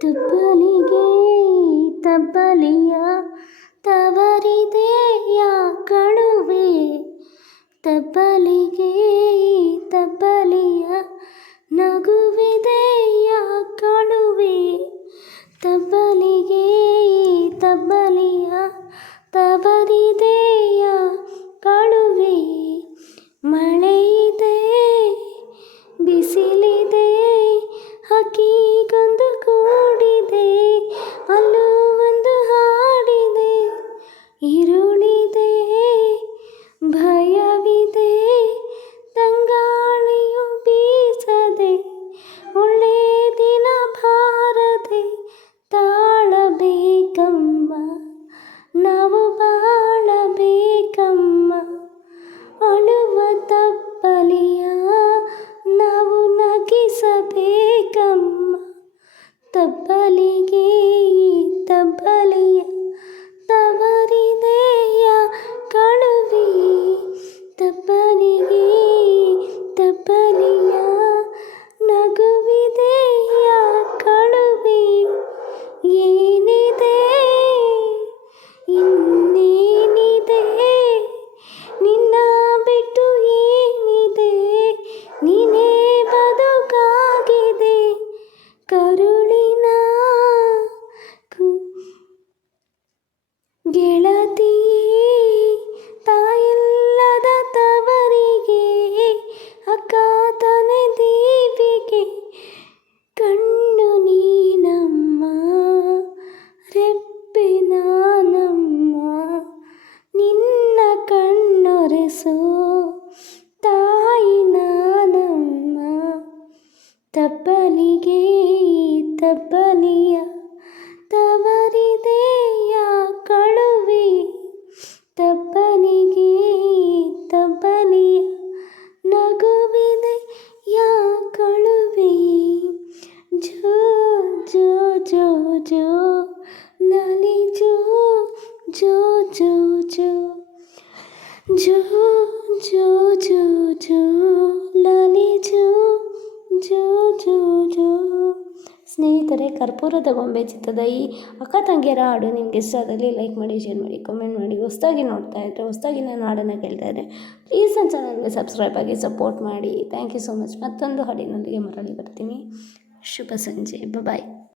ತಬ್ಬಲಿಗೆ ತಬ್ಬಲಿಯ ತವರಿದೆಯ ಕಳುವೆ. ತಬ್ಬಲಿಗೆ ತಬ್ಬಲಿಯ ನಗುವಿದೆಯ ಕಳುವೆ. ತಬ್ಬಲಿಗೆ ತಬ್ಬಲಿಯ ತವರಿದೆಯ ಕಳುವೆ. ಮಳೆಯಿದೆ ಬಿಸಿಲಿದೆ ಹಕ್ಕಿಗೊಂದು ಕೂಡಿದೆ, ಅಲ್ಲೂ ಒಂದು ಹಾಡಿದೆ. ಇರುಳಿದೆ ಭಯವಿದೆ ತಂಗಾಳಿಯು ಬೀಸದೆ, ಒಳ್ಳೆ ದಿನ ಬಾರದೆ ತಾಳಬೇಕಮ್ಮ ನಾವು ಬಾಳಬೇಕಮ್ಮ. ಅಳುವ ತಬ್ಬಲಿಯ ನಾವು ನಗಿಸಬೇಕಮ್ಮ. ತಬ್ಬಲಿಗೆ ತಬ್ಬಲಿಯ ತವರಿದೆಯ ಕಳುವೆ. ತಬ್ಬಲಿಗೆ ತಬ್ಬಲಿಯ ನಗುವಿದೆಯ ಕಳುವೆ. ಏನಿದೆ ಇನ್ನೇನಿದೆ ನಿನ್ನ ಬಿಟ್ಟು ಏನಿದೆ, ನೀನೇ ಬದುಕಾಗಿದೆ. ಕರುಳಿನ ಗೆಳತಿಯೇ ತಾಯಿಲ್ಲದ ತವರಿಗೆ, ಅಕ್ಕ ತಾನೆ ದೇವಿಗೆ. ಕಣ್ಣು ನೀನಮ್ಮ ರೆಪ್ಪೆ ನಾನಮ್ಮ, ನಿನ್ನ ಕಣ್ಣೊರೆಸೋ ತಾಯಿ ನಾನಮ್ಮ. ತಬ್ಬಲಿಗೆ ತಬ್ಬಲಿಯ ತವರಿದೆಯ ಕಳುವೆ. ತಬ್ಬಲಿಗೆ ತಬ್ಬಲಿಯ ನಗುವಿದೆಯ ಕಳುವೆ. ಜೋ ಜೋ ಜೋ ಜೋ ಲಾಲಿ ಜೋ ಜೋ ಜೋ ಜೋ ಜೋ ಜೋ ಜೋ ಜೋ ಲಾಲಿ ಜೋ ಜೋ ಜೋ ಜೋ. ಸ್ನೇಹಿತರೆ, ಕರ್ಪೂರದ ಗೊಂಬೆ ಚಿತ್ರದ ಈ ಅಕ್ಕ ತಂಗಿಯರ ಹಾಡು ನಿಮ್ಗೆ ಇಷ್ಟ ಆದಲ್ಲಿ ಲೈಕ್ ಮಾಡಿ, ಶೇರ್ ಮಾಡಿ, ಕಮೆಂಟ್ ಮಾಡಿ. ಹೊಸದಾಗಿ ನೋಡ್ತಾ ಇದ್ದರೆ, ಹೊಸದಾಗಿ ನಾನು ಹಾಡನ್ನು ಕೇಳ್ತಾ ಇದ್ದರೆ ಪ್ಲೀಸ್ ನನ್ನ ಚಾನಲ್ಗೆ ಸಬ್ಸ್ಕ್ರೈಬ್ ಆಗಿ ಸಪೋರ್ಟ್ ಮಾಡಿ. Thank you so much. ಮತ್ತೊಂದು ಹಾಡಿನೊಂದಿಗೆ ಮರಳಿ ಬರ್ತೀನಿ. ಶುಭ ಸಂಜೆ. ಬಾಯ್.